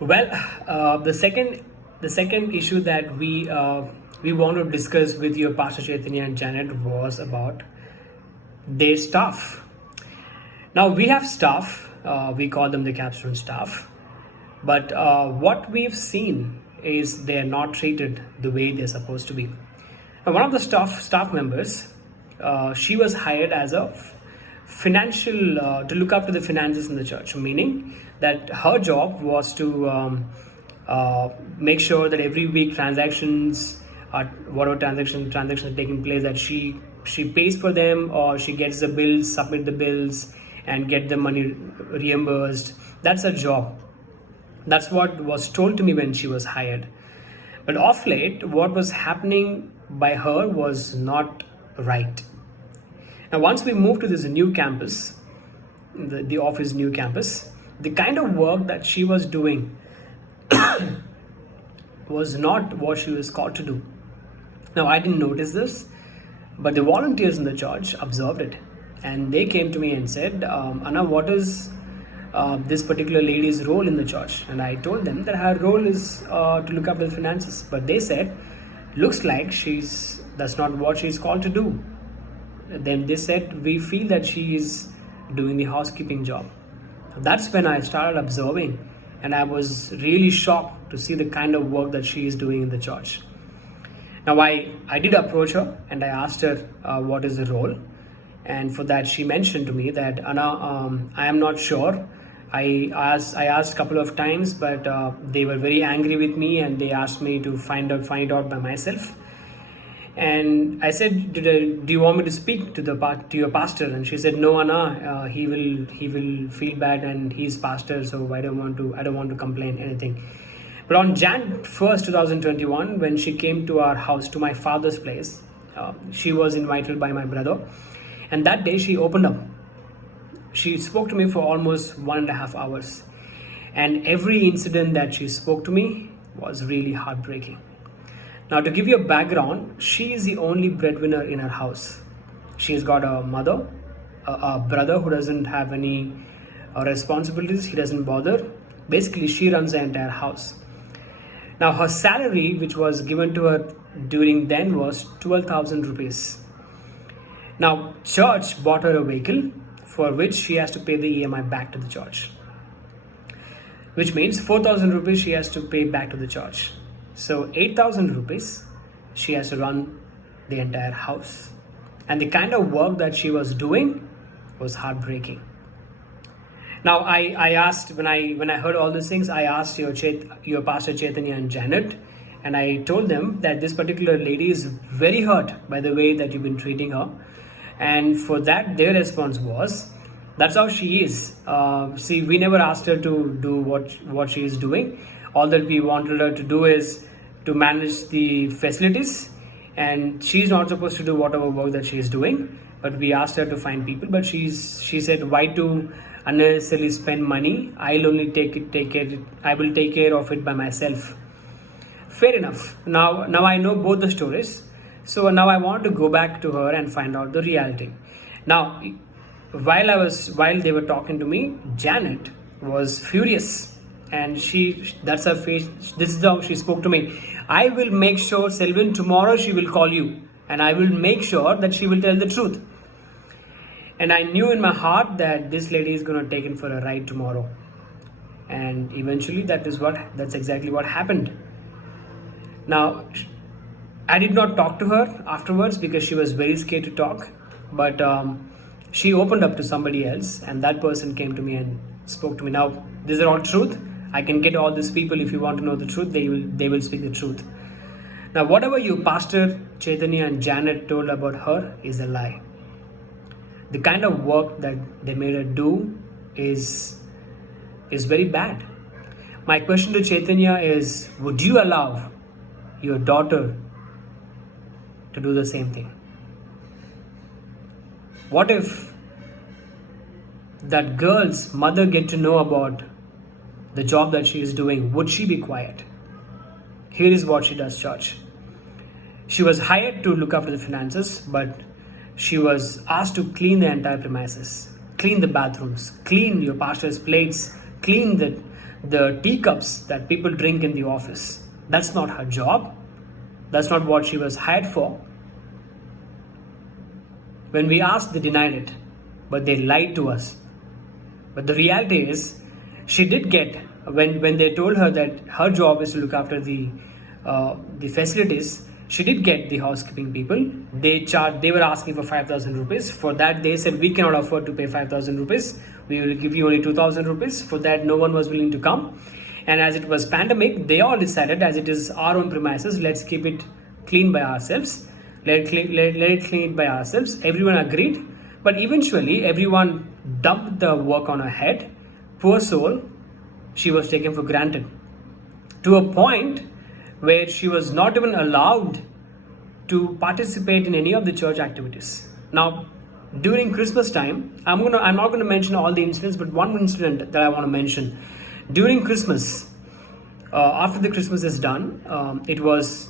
Well, the second issue that we want to discuss with your Pastor Chaitanya and Janet was about their staff. Now we have staff. We call them the Capstone staff. But what we've seen is they are not treated the way they're supposed to be. Now, one of the staff members, she was hired as a financial to look after the finances in the church, meaning that her job was to make sure that every week transactions are whatever transactions are taking place, that she pays for them, or she gets the bills, submit the bills, and get the money reimbursed. That's her job. That's what was told to me when she was hired. But of late, what was happening by her was not right. Now, once we moved to this new campus, the office new campus, the kind of work that she was doing was not what she was called to do. Now, I didn't notice this, but the volunteers in the church observed it. And they came to me and said, Anna, what is this particular lady's role in the church? And I told them that her role is to look after the finances. But they said, looks like that's not what she's called to do. Then they said, we feel that she is doing the housekeeping job. That's when I started observing, and I was really shocked to see the kind of work that she is doing in the church. Now I did approach her and I asked her what is the role. And for that, she mentioned to me that, Anna, I am not sure. I asked a couple of times, but they were very angry with me, and they asked me to find it out by myself. And I said, do you want me to speak to your pastor? And she said, no, Anna, he will feel bad, and he's pastor, so I don't want to complain anything. But on Jan 1st, 2021, when she came to our house, to my father's place, she was invited by my brother. And that day she opened up. She spoke to me for almost 1.5 hours. And every incident that she spoke to me was really heartbreaking. Now, to give you a background, she is the only breadwinner in her house. She's got a mother, a brother who doesn't have any responsibilities. He doesn't bother. Basically, she runs the entire house. Now, her salary, which was given to her during then, was 12,000 rupees. Now, church bought her a vehicle for which she has to pay the EMI back to the church, which means 4,000 rupees she has to pay back to the church. So 8,000 rupees she has to run the entire house. And the kind of work that she was doing was heartbreaking. Now, I asked, when I heard all these things, I asked your Pastor Chaitanya and Janet, and I told them that this particular lady is very hurt by the way that you've been treating her. And for that, their response was, that's how she is. See, we never asked her to do what she is doing. All that we wanted her to do is to manage the facilities, and she's not supposed to do whatever work that she is doing. But we asked her to find people, but she said, why to unnecessarily spend money? I'll only I will take care of it by myself. Fair enough. Now I know both the stories. So now I want to go back to her and find out the reality. Now, while they were talking to me, Janet was furious, and that's her face. This is how she spoke to me. I will make sure, Selvin, tomorrow she will call you, and I will make sure that she will tell the truth. And I knew in my heart that this lady is going to take him for a ride tomorrow. And eventually that's exactly what happened. Now, I did not talk to her afterwards because she was very scared to talk. But she opened up to somebody else, and that person came to me and spoke to me. Now, these are all truth. I can get all these people. If you want to know the truth, they will speak the truth. Now, whatever you Pastor Chaitanya and Janet told about her is a lie. The kind of work that they made her do is very bad. My question to Chaitanya is, would you allow your daughter to do the same thing? What if that girl's mother get to know about the job that she is doing? Would she be quiet? Here is what she does, church. She was hired to look after the finances, but she was asked to clean the entire premises, clean the bathrooms, clean your pastor's plates, clean the teacups that people drink in the office. That's not her job. That's not what she was hired for. When we asked, they denied it, but they lied to us. But the reality is, she did get, when they told her that her job is to look after the facilities, she did get the housekeeping people. They were asking for 5,000 rupees. For that, they said, we cannot afford to pay 5,000 rupees. We will give you only 2,000 rupees. For that, no one was willing to come. And as it was pandemic, they all decided, as it is our own premises, let's keep it clean by ourselves. Let it clean it by ourselves. Everyone agreed. But eventually, everyone dumped the work on her head. Poor soul, she was taken for granted. To a point where she was not even allowed to participate in any of the church activities. Now, during Christmas time, I'm not going to mention all the incidents, but one incident that I want to mention. During Christmas, after the Christmas is done, it was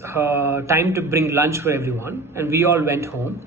time to bring lunch for everyone, and we all went home.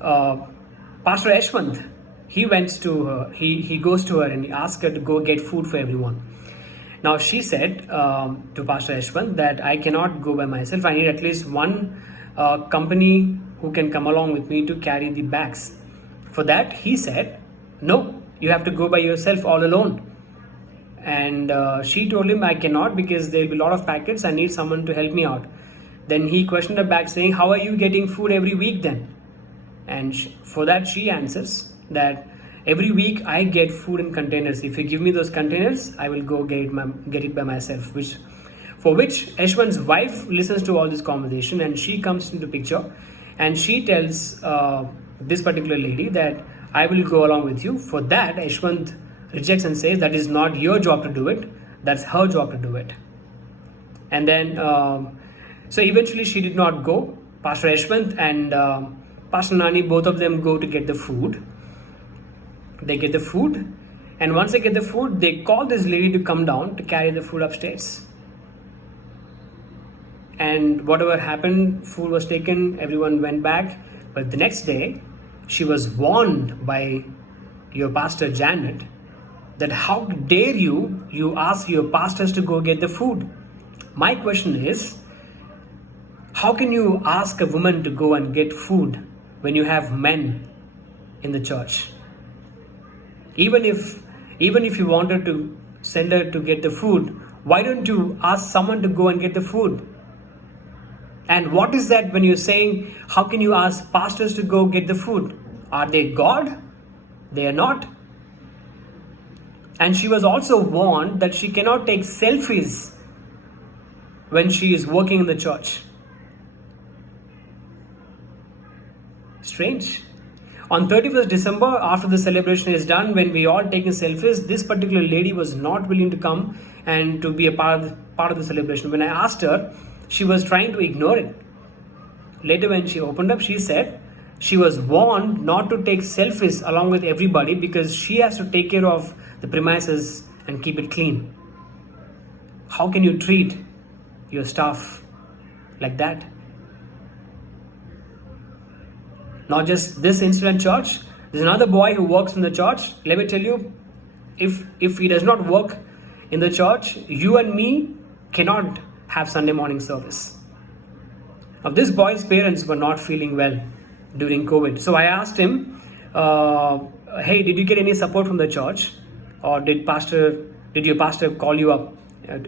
Pastor Ashwant, he went to her, he goes to her and he asks her to go get food for everyone. Now she said to Pastor Ashwant that I cannot go by myself. I need at least one company who can come along with me to carry the bags. For that, he said, no, you have to go by yourself all alone. And she told him, I cannot, because there will be a lot of packets. I need someone to help me out. Then he questioned her back, saying, how are you getting food every week then? And for that, she answers that every week I get food in containers. If you give me those containers, I will go get it by myself. For which Ashwant's wife listens to all this conversation, and she comes into picture, and she tells this particular lady that I will go along with you. For that, Ashwant rejects and says that is not your job to do it. That's her job to do it. And then, so eventually she did not go. Pastor Ashwant and Pastor Nani, both of them go to get the food. They get the food, and once they get the food, they call this lady to come down to carry the food upstairs. And whatever happened, food was taken, everyone went back. But the next day, she was warned by your pastor Janet that how dare you ask your pastors to go get the food. My question is, how can you ask a woman to go and get food when you have men in the church? Even if you wanted to send her to get the food, why don't you ask someone to go and get the food? And what is that when you're saying, how can you ask pastors to go get the food? Are they God? They are not. And she was also warned that she cannot take selfies when she is working in the church. Strange. On 31st December, after the celebration is done, when we all taking selfies, this particular lady was not willing to come and to be a part of the celebration. When I asked her, she was trying to ignore it. Later when she opened up, she said she was warned not to take selfies along with everybody because she has to take care of the premises and keep it clean. How can you treat your staff like that? Not just this incident church, there's another boy who works in the church. Let me tell you, if he does not work in the church, you and me cannot have Sunday morning service. Now this boy's parents were not feeling well during COVID. So I asked him, hey, did you get any support from the church? Or did your pastor call you up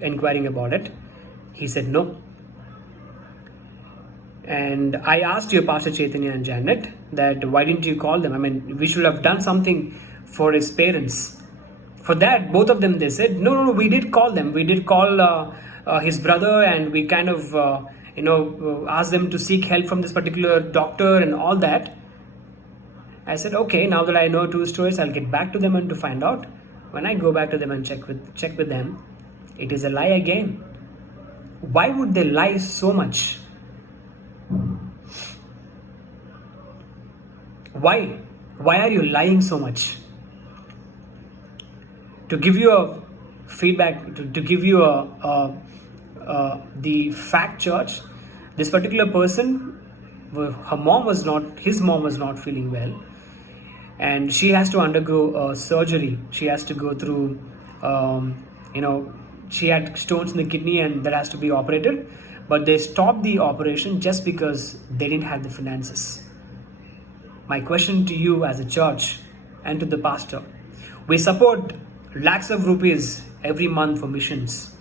inquiring about it? He said no. And I asked your pastor Chaitanya and Janet that why didn't you call them? I mean, we should have done something for his parents. For that, both of them, they said, no, we did call them. We did call his brother, and we kind of, asked them to seek help from this particular doctor and all that. I said, okay, now that I know two stories, I'll get back to them and to find out. When I go back to them and check with them, it is a lie again. Why would they lie so much? Why? Why are you lying so much? To give you a feedback, to give you the fact, church, this particular person, his mom was not feeling well. and she has to undergo surgery. She has to go through, you know, she had stones in the kidney and that has to be operated. But they stopped the operation just because they didn't have the finances. My question to you as a church and to the pastor, we support lakhs of rupees every month for missions.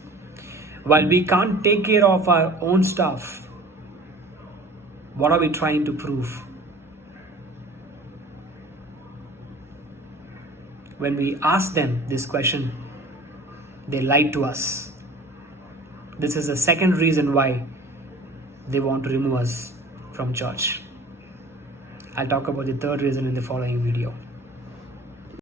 While we can't take care of our own stuff, what are we trying to prove? When we ask them this question, they lied to us. This is the second reason why they want to remove us from church. I'll talk about the third reason in the following video.